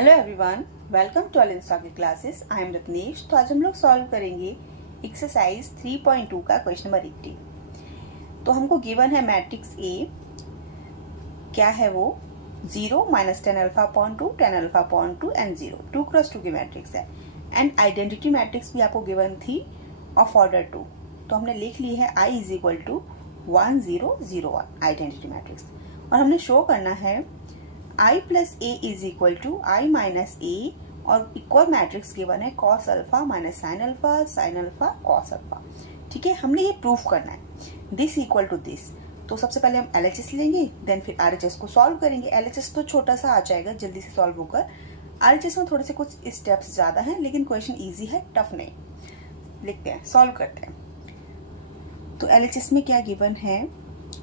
Hello everyone, welcome to अलिंसा की classes. I am Ratnesh. तो आज हम लोग सॉल्व करेंगे एक्सरसाइज 3.2 का क्वेश्चन नंबर 80। तो हमको गिवन है मैट्रिक्स ए, क्या है वो 0 minus 10 alpha upon 2 10 alpha upon 2 and 0 2 cross 2 की मैट्रिक्स है। एंड आइडेंटिटी मैट्रिक्स भी आपको गिवन थी ऑफ ऑर्डर 2। तो हमने लिख ली है I is equal to 1 0 0 1 identity matrix. और हमने शो करना है I plus A is equal to I minus A, और इक्वल मैट्रिक्स गिवन है cos alpha minus sine alpha cos alpha. ठीक है, हमने ये प्रूफ करना है दिस इक्वल टू दिस। तो सबसे पहले हम LHS लेंगे, देन फिर RHS को सॉल्व करेंगे। LHS तो छोटा सा आ जाएगा, जल्दी से सॉल्व होकर। RHS में थोड़े से कुछ स्टेप्स ज़्यादा हैं, लेकिन क्वेश्चन ईजी है, टफ नहीं। लिखते हैं, सॉल्व करते हैं। तो LHS में क्या गिवन है?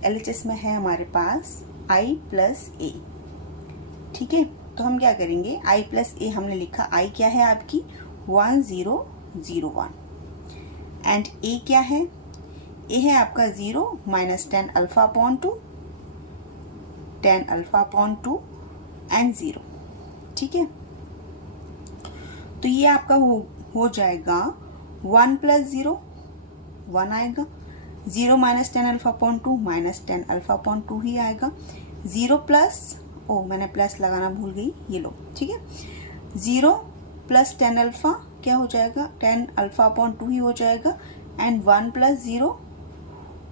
LHS में है हमारे पास I प्लस ए। ठीक है, तो हम क्या करेंगे, I प्लस ए हमने लिखा। I क्या है आपकी 1 0 0 1 एंड ए क्या है? ए है आपका 0 minus 10 alpha upon 2 10 alpha upon 2 and 0। ठीक है, तो ये आपका हो जाएगा 1 प्लस 0 1 आएगा, 0 minus 10 alpha upon 2 minus 10 alpha upon 2 ही आएगा। 0 प्लस मैंने प्लस लगाना भूल गई, ये लो। ठीक है, 0 प्लस 10 अल्फा क्या हो जाएगा? 10 अल्फा अपॉन 2 ही हो जाएगा। एंड 1 प्लस 0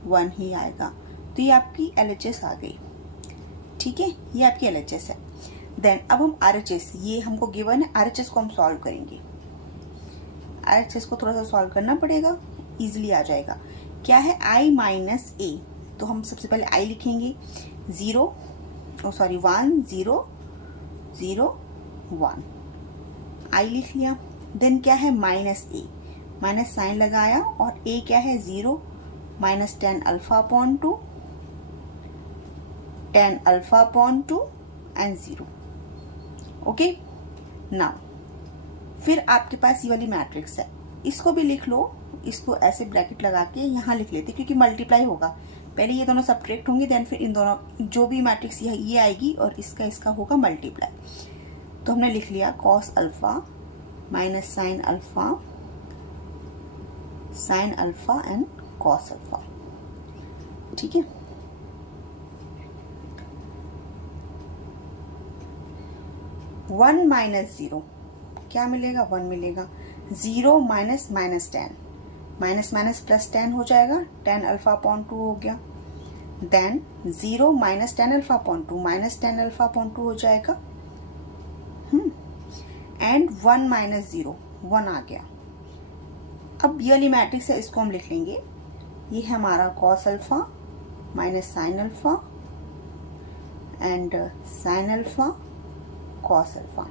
1 ही आएगा। तो ये आपकी LHS आ गई। ठीक है, ये आपकी LHS है। देन अब हम RHS, ये हमको गिवन है, RHS को हम सॉल्व करेंगे। RHS को थोड़ा सा सॉल्व करना पड़ेगा, इजिली आ जाएगा। क्या है? I माइनस ए। तो हम सबसे पहले I लिखेंगे, 1 0 0 1 आई लिख लिया। देन क्या है? माइनस ए, माइनस साइन लगाया, और ए क्या है? 0 minus 10 alpha upon 2 10 alpha upon 2 and 0। Okay, now फिर आपके पास ये वाली मैट्रिक्स है, इसको भी लिख लो। इसको ऐसे ब्रैकेट लगा के यहाँ लिख लेते, क्योंकि मल्टीप्लाई होगा। पहले ये दोनों सब्ट्रैक्ट होंगे, देन फिर इन दोनों जो भी मैट्रिक्स ये आएगी और इसका होगा मल्टीप्लाई। तो हमने लिख लिया cos alpha minus sine alpha and cos alpha. ठीक है, वन माइनस 0 क्या मिलेगा? 1 मिलेगा। 0 minus minus 10 minus minus plus 10 हो जाएगा, 10 अल्फा अपॉन 2 हो गया। Then 0 minus 10 alpha upon 2 minus 10 alpha upon 2 हो जाएगा। एंड 1 माइनस 0 1 आ गया। अब ये वाली मैट्रिक्स है, इसको हम लिख लेंगे। ये है हमारा cos alpha minus sine alpha and sign alpha cos alpha.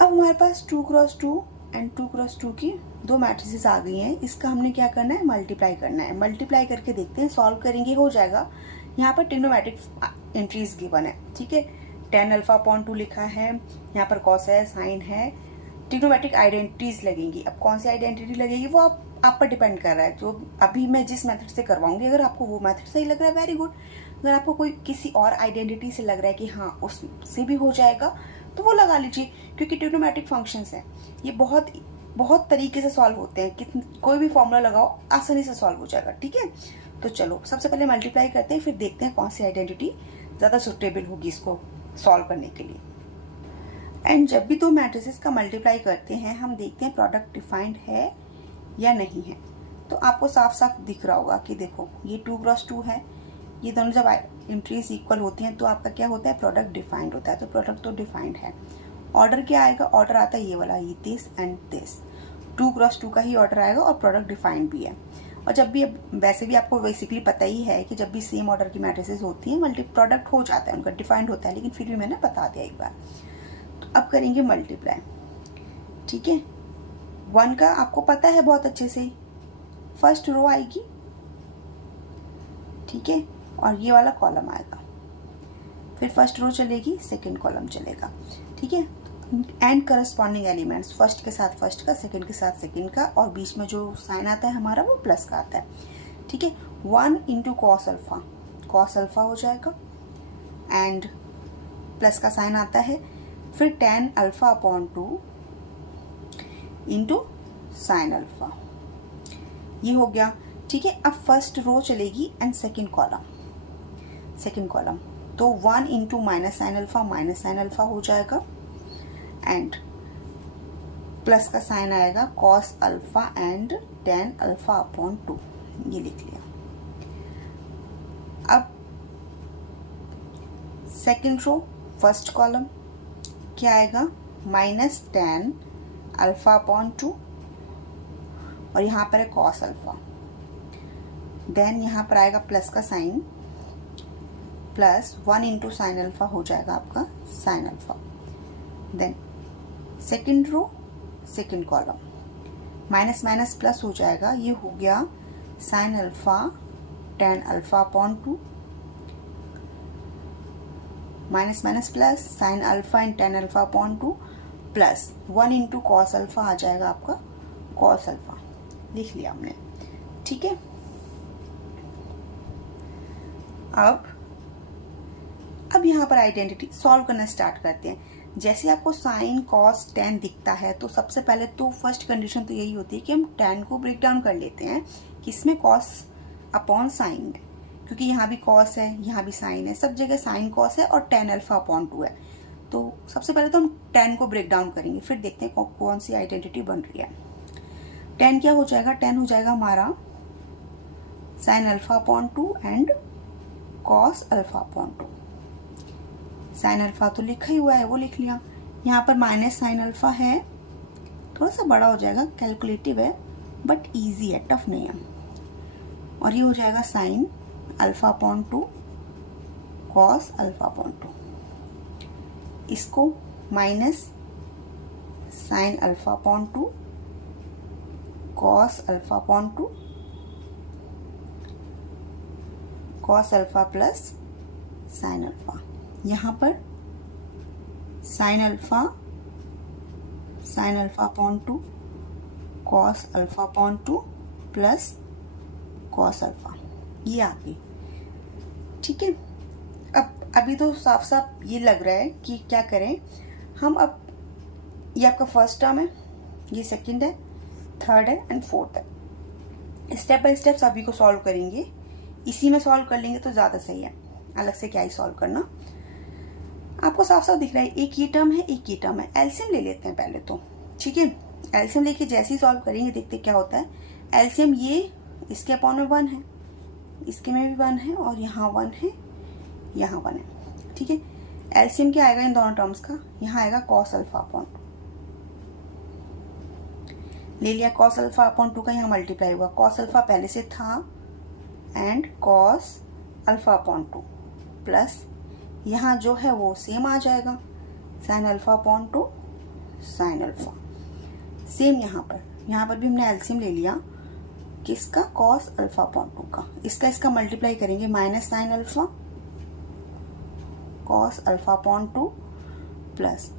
अब हमारे पास 2 क्रॉस 2 एंड 2 क्रॉस 2 की दो मैट्रिसेस आ गई हैं। इसका हमने क्या करना है? मल्टीप्लाई करना है। मल्टीप्लाई करके देखते हैं, सॉल्व करेंगे, हो जाएगा। यहाँ पर ट्रिग्नोमेट्रिक एंट्रीज गिवन है। ठीक है, 10 अल्फा अपॉन 2 लिखा है, यहाँ पर कॉस है, साइन है, ट्रिग्नोमेट्रिक आइडेंटिटीज लगेंगी। अब कौन सी आइडेंटिटी लगेगी वो आप पर डिपेंड कर रहा है। तो अभी मैं जिस मेथड से करवाऊंगी, अगर आपको वो मेथड सही लग रहा है, वेरी गुड। अगर आपको कोई किसी और आइडेंटिटी से लग रहा है कि हाँ उससे भी हो जाएगा, तो वो लगा लीजिए, क्योंकि ट्रिग्नोमेट्रिक फंक्शंस हैं, ये बहुत तरीके से सॉल्व होते हैं। कोई भी फॉर्मूला लगाओ, आसानी से सॉल्व हो जाएगा। ठीक है, तो चलो सबसे पहले मल्टीप्लाई करते हैं, फिर देखते हैं कौन सी आइडेंटिटी ज़्यादा सुटेबल होगी इसको सॉल्व करने के लिए। एंड जब भी दो मैट्रिसेस का मल्टीप्लाई करते हैं, हम देखते हैं प्रोडक्ट डिफाइंड है या नहीं है। तो आपको साफ साफ दिख रहा होगा कि देखो, ये 2 क्रॉस 2 है, ये दोनों जब एंट्रीज इक्वल होती हैं तो आपका क्या होता है? प्रोडक्ट डिफाइंड होता है। तो प्रोडक्ट तो डिफाइंड है। ऑर्डर क्या आएगा? ऑर्डर आता है ये वाला, ये दिस एंड दिस। 2 क्रॉस 2 का ही ऑर्डर आएगा, और प्रोडक्ट डिफाइंड भी है। और जब भी, वैसे भी आपको बेसिकली पता ही है कि जब भी सेम ऑर्डर की मैट्रिसेस होती हैं, मल्टी प्रोडक्ट हो जाता है, उनका डिफाइंड होता है, लेकिन फिर भी मैंने बता दिया एक बार। तो अब करेंगे मल्टीप्लाई। ठीक है, 1 का आपको पता है बहुत अच्छे से, फर्स्ट रो आएगी। ठीक है, और ये वाला कॉलम आएगा, फिर फर्स्ट रो चलेगी, सेकेंड कॉलम चलेगा। ठीक है, एंड करस्पॉन्डिंग एलिमेंट्स, फर्स्ट के साथ फर्स्ट का, सेकेंड के साथ सेकेंड का, और बीच में जो साइन आता है हमारा वो प्लस का आता है। ठीक है, 1 इंटू कॉस अल्फा हो जाएगा, एंड प्लस का साइन आता है, फिर tan alpha upon 2 into sine alpha, ये हो गया। ठीक है, अब फर्स्ट रो चलेगी एंड सेकेंड कॉलम, तो 1 इंटू माइनस साइन अल्फा हो जाएगा एंड प्लस का साइन आएगा cos alpha and tan alpha upon 2, ये लिख लिया। अब सेकेंड रो फर्स्ट कॉलम क्या आएगा, माइनस tan अल्फा अपॉन 2 और यहाँ पर है कॉस अल्फा, देन यहाँ पर आएगा प्लस का sign, plus 1 into sine alpha हो जाएगा आपका sine alpha. Then second row second column, minus minus plus हो जाएगा, ये हो गया sine alpha tan alpha upon 2, minus minus plus sine alpha and tan alpha upon 2 plus 1 into cos alpha आ जाएगा आपका कॉस अल्फा, लिख लिया हमने। ठीक है, अब यहाँ पर आइडेंटिटी सॉल्व करना स्टार्ट करते हैं। जैसे आपको साइन कॉस tan दिखता है तो सबसे पहले तो फर्स्ट कंडीशन तो यही होती है कि हम tan को ब्रेक डाउन कर लेते हैं कि इसमें कॉस अपॉन साइन है, क्योंकि यहाँ भी कॉस है यहाँ भी साइन है, सब जगह साइन कॉस है और tan अल्फा अपॉन 2 है। तो सबसे पहले तो हम tan को ब्रेक डाउन करेंगे, फिर देखते हैं कौन सी आइडेंटिटी बन रही है। tan क्या हो जाएगा, tan हो जाएगा हमारा sign alpha upon 2 and cos alpha upon 2। Sine alpha तो लिखा ही हुआ है, वो लिख लिया। यहाँ पर माइनस साइन अल्फा है, थोड़ा सा बड़ा हो जाएगा, कैलकुलेटिव है बट इजी है, टफ नहीं है। और ये हो जाएगा sign alpha upon 2 cos alpha upon 2, इसको minus sine alpha upon 2 cos alpha upon 2 cos alpha plus sine alpha. यहाँ पर sign alpha upon 2 cos alpha upon 2 plus cos alpha, ये आ गई। ठीक है, अब अभी तो साफ साफ ये लग रहा है कि क्या करें हम। अब ये आपका फर्स्ट टर्म है, ये सेकंड है, थर्ड है एंड फोर्थ है। स्टेप बाय स्टेप सभी को सॉल्व करेंगे, इसी में सॉल्व कर लेंगे तो ज़्यादा सही है, अलग से क्या ही सॉल्व करना। आपको साफ साफ दिख रहा है, एक ये टर्म है एक ये टर्म है। एलसीएम ले लेते हैं पहले तो। ठीक है, एलसीएम लेके जैसे ही सॉल्व करेंगे देखते क्या होता है। एलसीएम ये इसके अपॉन में 1 है, इसके में भी 1 है और यहाँ 1 है, यहाँ 1 है। ठीक है, एलसीएम क्या आएगा इन दोनों टर्म्स का, यहाँ आएगा कॉस अल्फा अपॉन 2, ले लिया। कॉस अल्फा अपॉन 2 का यहाँ मल्टीप्लाई हुआ, कॉस अल्फा पहले से था and cos alpha upon 2 plus यहाँ जो है वो सेम आ जाएगा, sign alpha upon 2 sine alpha. Same यहाँ पर भी हमने एलसीएम ले लिया किसका, कॉस अल्फा अपॉन 2 का। इसका मल्टीप्लाई करेंगे, minus sine alpha cos alpha upon 2 plus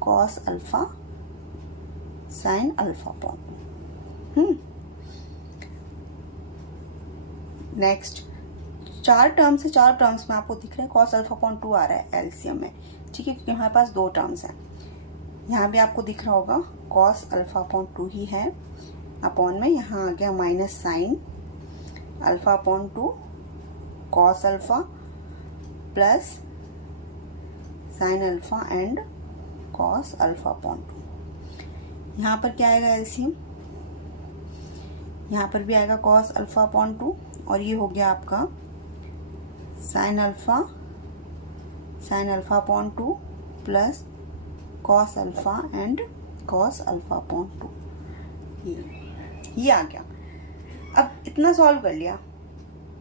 cos alpha sine alpha upon 2। Next चार टर्म्स में आपको दिख रहा है कॉस अल्फा अपॉन 2 आ रहा है एलसीएम में। ठीक है, क्योंकि हमारे पास 2 टर्म्स हैं। यहाँ भी आपको दिख रहा होगा कॉस अल्फा अपॉन 2 ही है, अपॉन में यहाँ आ गया minus sine alpha upon 2 cos alpha plus sine alpha and cos alpha upon 2। यहाँ पर क्या आएगा एलसीएम, यहाँ पर भी आएगा कॉस अल्फा अपॉन 2 और ये हो गया आपका sine alpha upon 2 plus cos alpha and cos alpha upon 2, ये आ गया। अब इतना सॉल्व कर लिया,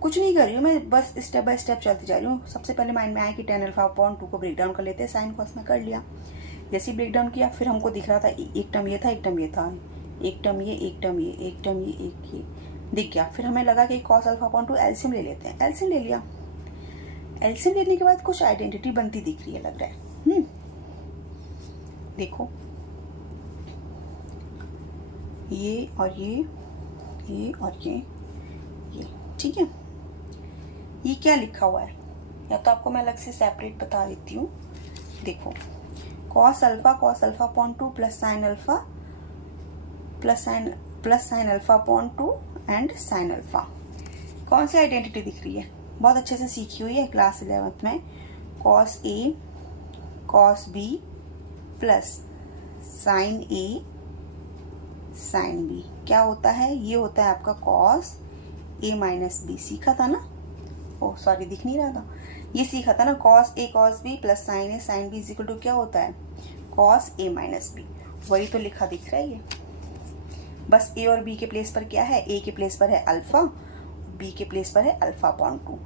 कुछ नहीं कर रही हूँ मैं, बस स्टेप बाय स्टेप चलती जा रही हूँ। सबसे पहले माइंड में आया कि tan अल्फा अपॉन 2 को ब्रेक डाउन कर लेते हैं, साइन कॉस में कर लिया। जैसे ही ब्रेक डाउन किया फिर हमको दिख रहा था एक टर्म ये था एक टर्म ये था, एक टर्म ये एक टर्म ये एक टर्म ये एक ये दिख गया। फिर हमें लगा कि कॉस अल्फा अपॉन 2 एलसीएम ले लेते हैं, एलसीएम ले लिया। एलसीएम लेने के बाद कुछ आइडेंटिटी बनती दिख रही है, लग रहा है। देखो ये और ये और ये, ठीक है। ये क्या लिखा हुआ है, या तो आपको मैं अलग से सेपरेट बता देती हूँ। देखो cos alpha upon 2 plus sine alpha upon 2 and sine alpha. कौन सी आइडेंटिटी दिख रही है? बहुत अच्छे से सीखी हुई है क्लास 11th में। Cos A cos B plus sine A sine B क्या होता है? ये होता है आपका कॉस ए माइनस बी। सीखा था ना? ओह सॉरी, दिख नहीं रहा था। ये सीखा था ना, cos A cos B plus sine A sine B equal to क्या होता है? Cos A minus B. वही तो लिखा दिख रहा है ये। बस ए और बी के प्लेस पर क्या है? ए के प्लेस पर है अल्फा, बी के प्लेस पर है अल्फा अपॉन 2।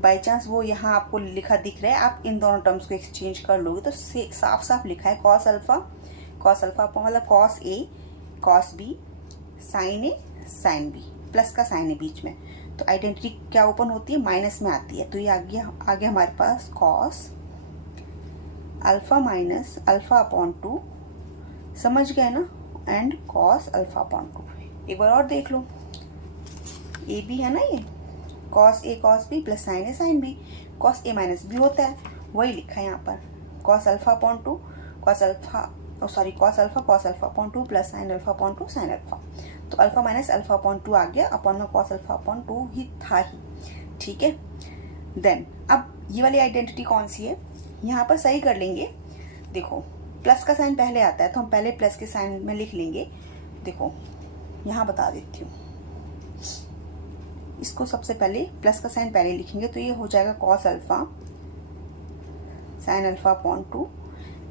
बाई चांस वो यहाँ आपको लिखा दिख रहा है, आप इन दोनों टर्म्स को एक्सचेंज कर लोगे तो साफ साफ लिखा है कॉस अल्फा अपॉन मतलब cos A cos B sign A sine B, plus का साइन है बीच में, तो आइडेंटिटी क्या ओपन होती है? माइनस में आती है। तो ये आ गया हमारे पास cos alpha minus alpha upon 2, समझ गए ना? And cos alpha upon 2। एक बार और देख लो, ए बी है ना, ये cos A cos B plus sine A sine B, cos A minus B होता है, वही लिखा है यहाँ पर। Cos alpha upon 2 cos alpha upon 2 plus sine alpha upon 2 sine alpha. तो अल्फा माइनस अल्फा अपॉन 2 आ गया, अपॉन में कॉस अल्फा अपॉन 2 ही था ही। ठीक है, देन अब ये वाली आइडेंटिटी कौन सी है? यहाँ पर सही कर लेंगे। देखो प्लस का साइन पहले आता है तो हम पहले प्लस के साइन में लिख लेंगे। देखो यहाँ बता देती हूँ, इसको सबसे पहले प्लस का साइन पहले लिखेंगे तो ये हो जाएगा cos alpha sine alpha upon 2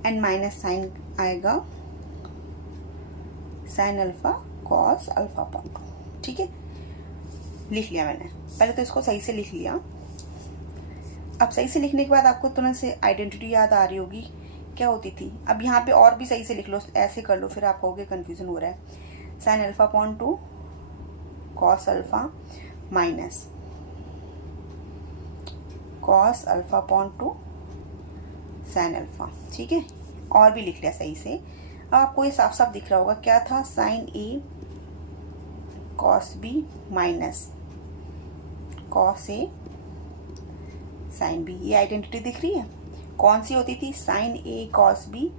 and minus sine आएगा sine alpha cos alpha upon 2। ठीक है, लिख लिया मैंने। पहले तो इसको सही से लिख लिया। अब सही से लिखने के बाद आपको तुरंत से आइडेंटिटी याद आ रही होगी क्या होती थी। अब यहाँ पे और भी सही से लिख लो, ऐसे कर लो, फिर आप कहोगे कंफ्यूजन हो रहा है। Sign alpha upon 2 cos alpha minus cos alpha upon 2 sine alpha. ठीक है, और भी लिख लिया सही से। अब आपको ये साफ साफ दिख रहा होगा क्या था? Sign A cos B minus cos A sine B. ये आइडेंटिटी दिख रही है। कौन सी होती थी? Sign A cos B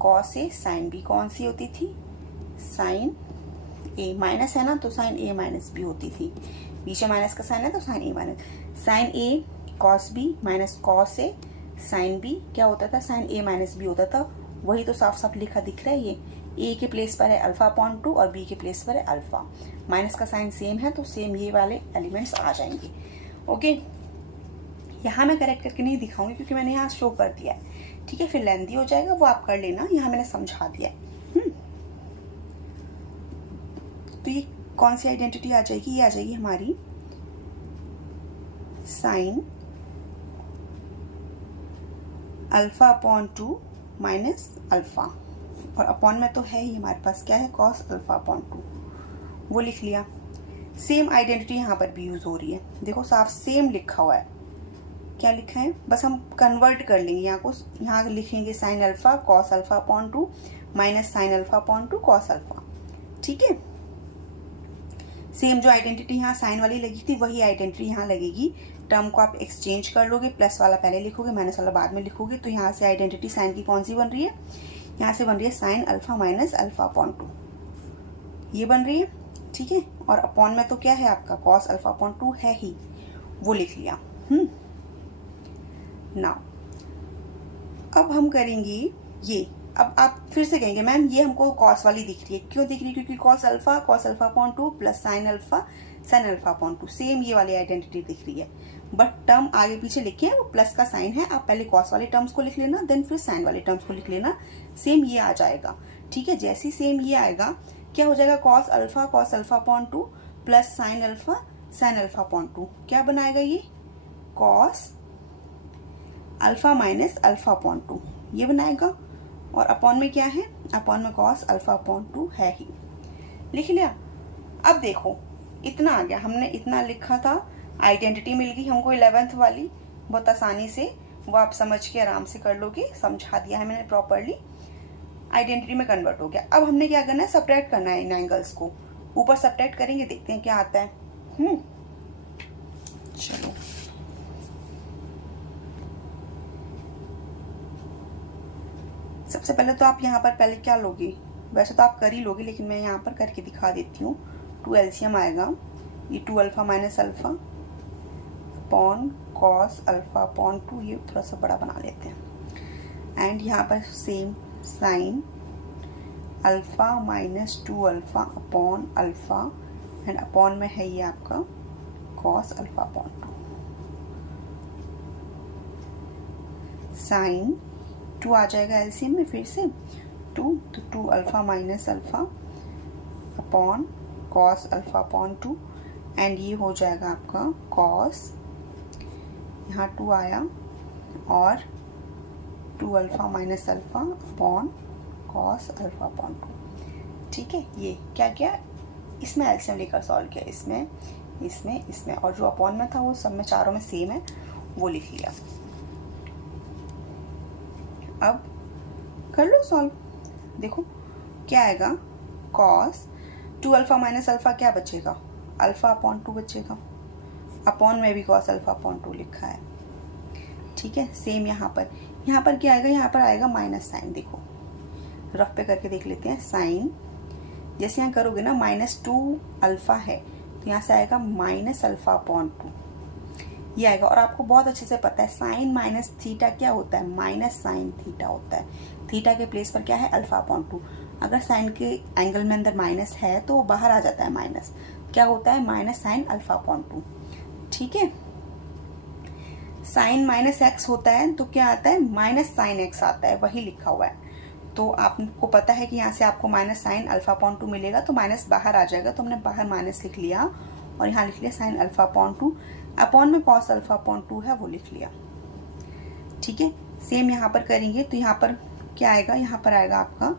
cos A sine B. कौन सी होती थी? साइन ए माइनस है ना, तो साइन ए माइनस बी होती थी। बीच में माइनस का साइन है तो sign A minus. Sign A cos B minus cos A sine B क्या होता था? साइन ए माइनस बी होता था। वही तो साफ साफ लिखा दिख रहा है। ये ए के प्लेस पर है अल्फा अपॉन 2 और बी के प्लेस पर है अल्फा। माइनस का साइन सेम है तो सेम ये वाले एलिमेंट्स आ जाएंगे। ओके, यहाँ मैं करेक्ट करके नहीं दिखाऊंगी क्योंकि मैंने यहाँ शो कर दिया है। ठीक है, फिर लेंथी हो जाएगा, वो आप कर लेना। यहाँ मैंने समझा दिया है। तो ये कौन सी आइडेंटिटी आ जाएगी? ये आ जाएगी हमारी sign alpha upon 2 minus alpha, और अपॉन में तो है ही हमारे पास क्या है? कॉस अल्फा अपॉन 2, वो लिख लिया। सेम आइडेंटिटी यहाँ पर भी यूज हो रही है। देखो साफ सेम लिखा हुआ है। क्या लिखा है? बस हम कन्वर्ट कर लेंगे यहाँ को। यहाँ लिखेंगे sign alpha cos alpha upon 2 minus sine alpha upon 2 cos alpha. ठीक है, सेम जो आइडेंटिटी यहाँ साइन वाली लगी थी वही आइडेंटिटी यहाँ लगेगी। टर्म को आप एक्सचेंज कर लोगे, प्लस वाला पहले लिखोगे माइनस वाला बाद में लिखोगे। तो यहाँ से आइडेंटिटी साइन की कौन सी बन रही है? यहाँ से बन रही है sine alpha minus alpha upon 2, ये बन रही है। ठीक है, और अपॉन में तो क्या है आपका? कॉस अल्फा अपॉन 2 है ही, वो लिख लिया। नाउ अब हम करेंगे ये। अब आप फिर से कहेंगे मैम ये हमको कॉस वाली दिख रही है। क्यों दिख रही है? क्योंकि cos alpha upon 2 plus sine alpha upon 2, same ये वाली आइडेंटिटी दिख रही है। बट टर्म आगे पीछे लिखे हैं वो प्लस का साइन है। आप पहले कॉस वाले टर्म्स को लिख लेना, देन फिर साइन वाले टर्म्स को लिख लेना। सेम ये आ जाएगा। ठीक है, जैसे ही सेम ये आएगा क्या हो जाएगा? Cos alpha upon 2 plus sine alpha upon 2 क्या बनाएगा? ये cos alpha minus alpha upon 2 ये बनाएगा। और अपॉन में क्या है? अपॉन में कॉस अल्फा अपॉन 2 है ही। लिख लिया। अब देखो इतना आ गया, हमने इतना लिखा था, आइडेंटिटी मिल गई हमको 11th वाली बहुत आसानी से। वो आप समझ के आराम से कर लोगे, समझा दिया है मैंने प्रॉपरली। आइडेंटिटी में कन्वर्ट हो गया। अब हमने क्या करना है? सब्ट्रैक्ट करना है इन एंगल्स को। ऊपर सब्ट्रैक्ट करेंगे, देखते हैं क्या आता है। चलो सबसे पहले तो आप यहाँ पर पहले क्या लोगे, वैसे तो आप कर ही लोगे लेकिन मैं यहाँ पर करके दिखा देती हूँ। 2 LCM आएगा, ये 2 alpha minus alpha upon cos alpha upon 2, ये थोड़ा सा बड़ा बना लेते हैं। एंड यहाँ पर same sine alpha minus 2 alpha upon alpha, and upon में है ये आपका कॉस अल्फ़ा अपॉन 2। साइन 2 आ जाएगा एलसीएम में फिर से 2, तो 2 alpha minus alpha upon cos alpha upon 2, and ये हो जाएगा आपका कॉस, यहाँ 2 आया, और 2 alpha minus alpha upon cos alpha upon 2। ठीक है, ये क्या किया, इसमें एलसीएम लेकर सॉल्व किया, इसमें इसमें इसमें, और जो अपॉन में था वो सब में चारों में सेम है, वो लिख लिया। अब कर लो सॉल्व, देखो क्या आएगा, कॉस 2 अल्फ़ा माइनस अल्फ़ा क्या बचेगा, अल्फ़ा अपॉन 2 बचेगा, अपॉन में भी कॉस अल्फ़ा अपॉन 2 लिखा है। ठीक है, सेम यहाँ पर क्या आएगा, यहाँ पर आएगा माइनस साइन। देखो रफ पे करके देख लेते हैं, साइन जैसे यहाँ करोगे ना, -2 अल्फ़ा है तो यहाँ से आएगा माइनस अल्फ़ा अपॉन 2, ये आएगा। और आपको बहुत अच्छे से पता है साइन माइनस थीटा क्या होता है, माइनस साइन थीटा होता है। थीटा के प्लेस पर क्या है, अल्फ़ा अपॉन 2। अगर साइन के एंगल में अंदर माइनस है तो वो बाहर आ जाता है माइनस, क्या होता है, माइनस साइन अल्फ़ा अपॉन 2। ठीक है, साइन माइनस एक्स होता है तो क्या आता है, माइनस साइन एक्स आता है, वही लिखा हुआ है। तो आपको पता है कि यहाँ से आपको माइनस साइन अल्फ़ा अपॉन 2 मिलेगा, तो माइनस बाहर आ जाएगा, तो हमने बाहर माइनस लिख लिया और यहाँ लिख लिया साइन अल्फ़ा अपॉन 2, अपॉन में कॉस अल्फ़ा अपॉन 2 है वो लिख लिया। ठीक है, सेम यहाँ पर करेंगे तो यहाँ पर क्या आएगा, यहाँ पर आएगा आपका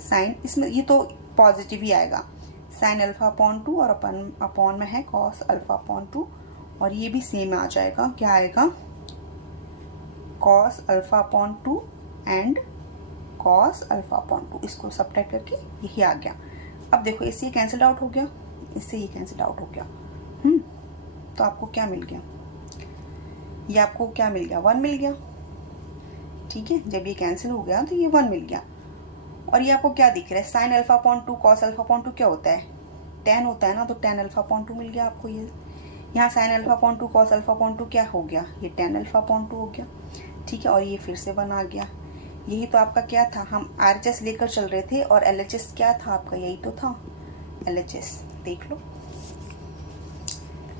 साइन, इसमें ये तो पॉजिटिव ही आएगा, साइन अल्फ़ा अपॉन 2 और अपॉन में है कॉस अल्फ़ा अपॉन 2, और ये भी सेम आ जाएगा, क्या आएगा, cos alpha upon 2 and cos alpha upon 2, इसको सब्ट्रैक्ट करके यही आ गया। अब देखो इससे ये कैंसिल आउट हो गया, इससे ये कैंसिल आउट हो गया। तो आपको क्या मिल गया, ये आपको क्या मिल गया, 1 मिल गया। ठीक है, जब ये कैंसिल हो गया तो ये 1 मिल गया। और ये आपको क्या दिख रहा है, sine alpha upon 2 cos alpha upon 2 क्या होता है, tan होता है ना, तो tan अल्फ़ा अपॉन 2 मिल गया आपको। ये यहाँ sine alpha upon 2 cos alpha upon 2 क्या हो गया, ये tan अल्फ़ा अपॉन 2 हो गया। ठीक है, और ये फिर से 1 आ गया। यही तो आपका क्या था, हम RHS लेकर चल रहे थे और LHS क्या था आपका, यही तो था LHS। देख लो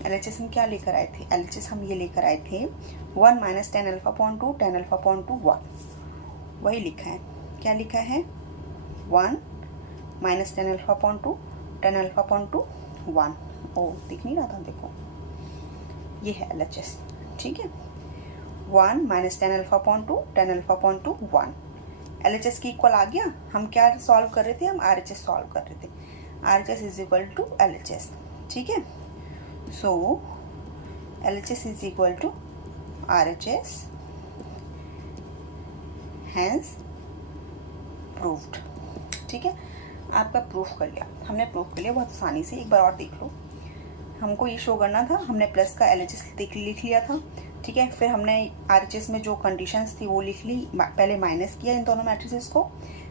LHS हम क्या लेकर आए थे, LHS हम ये लेकर आए थे 1 minus tan alpha upon 2 tan alpha upon 2 1, वही लिखा है। क्या लिखा है, 1 minus tan alpha upon 2 tan alpha upon 2 1। ओ दिख नहीं रहा था, देखो ये है LHS। ठीक है, 1 minus tan alpha upon 2 tan alpha upon 2 1, LHS की इक्वल आ गया। हम क्या सॉल्व कर रहे थे, हम RHS सॉल्व कर रहे थे, RHS is equal to LHS। ठीक है, सो LHS is equal to RHS, hence proved. ठीक है, आपका प्रूफ कर लिया, हमने प्रूफ कर लिया बहुत आसानी से। एक बार और देख लो, हमको ये शो करना था, हमने प्लस का LHS लिख लिया था। ठीक है, फिर हमने RHS में जो कंडीशंस थी वो लिख ली, पहले माइनस किया इन दोनों मैट्रिसेस को,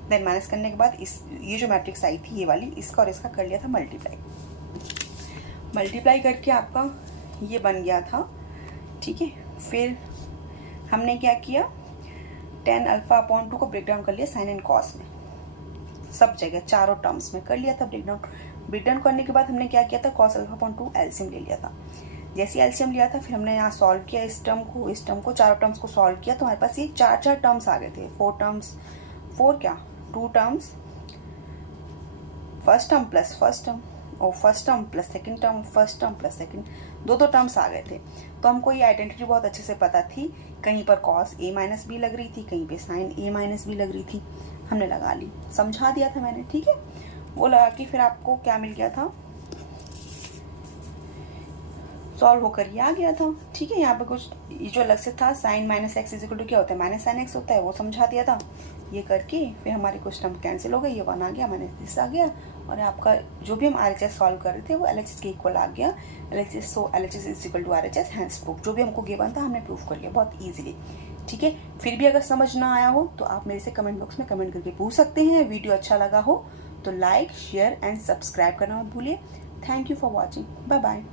देन माइनस करने के बाद ये जो मैट्रिक्स आई थी ये वाली, इसका और इसका कर लिया था मल्टीप्लाई करके आपका ये बन गया था। ठीक है, फिर हमने क्या किया, tan अल्फ़ा अपॉन 2 को ब्रेक डाउन कर लिया साइन एंड कॉस में, सब जगह चारों टर्म्स में कर लिया था ब्रेक डाउन करने के बाद हमने क्या किया था, कॉस अल्फ़ा अपॉन 2 एलसीएम ले लिया था। जैसे एलसीएम लिया था फिर हमने यहाँ सॉल्व किया इस टर्म को चारों टर्म्स को सॉल्व किया, तो हमारे पास ये चार टर्म्स आ गए थे, 2 terms, first term plus first term और first term plus second term, first term plus second, दो टर्म्स आ गए थे। तो हमको ये आइडेंटिटी बहुत अच्छे से पता थी, कहीं पर कॉस a माइनस बी लग रही थी, कहीं पे साइन a माइनस बी लग रही थी, हमने लगा ली, समझा दिया था मैंने। ठीक है, वो लगा के फिर आपको क्या मिल गया था, सॉल्व होकर ये आ गया था। ठीक है, यहाँ पे कुछ ये जो अलग से था, sine minus x is equal to क्या होता है, माइनस साइन एक्स होता है, वो समझा दिया था। ये करके फिर हमारी कुछ टर्म कैंसिल हो गई, ये 1 आ गया, माइनस आ गया, और आपका जो भी हम RHS सॉल्व कर रहे थे वो LHS के इक्वल आ गया, LHS is equal to RHS hence proof. जो भी हमको गिवन था हमने प्रूफ कर लिया बहुत ईजिली। ठीक है। फिर भी अगर समझ ना आया हो तो आप मेरे से कमेंट बॉक्स में कमेंट करके पूछ सकते हैं। वीडियो अच्छा लगा हो तो लाइक, शेयर एंड सब्सक्राइब करना मत भूलिए। Thank you for watching. Bye bye.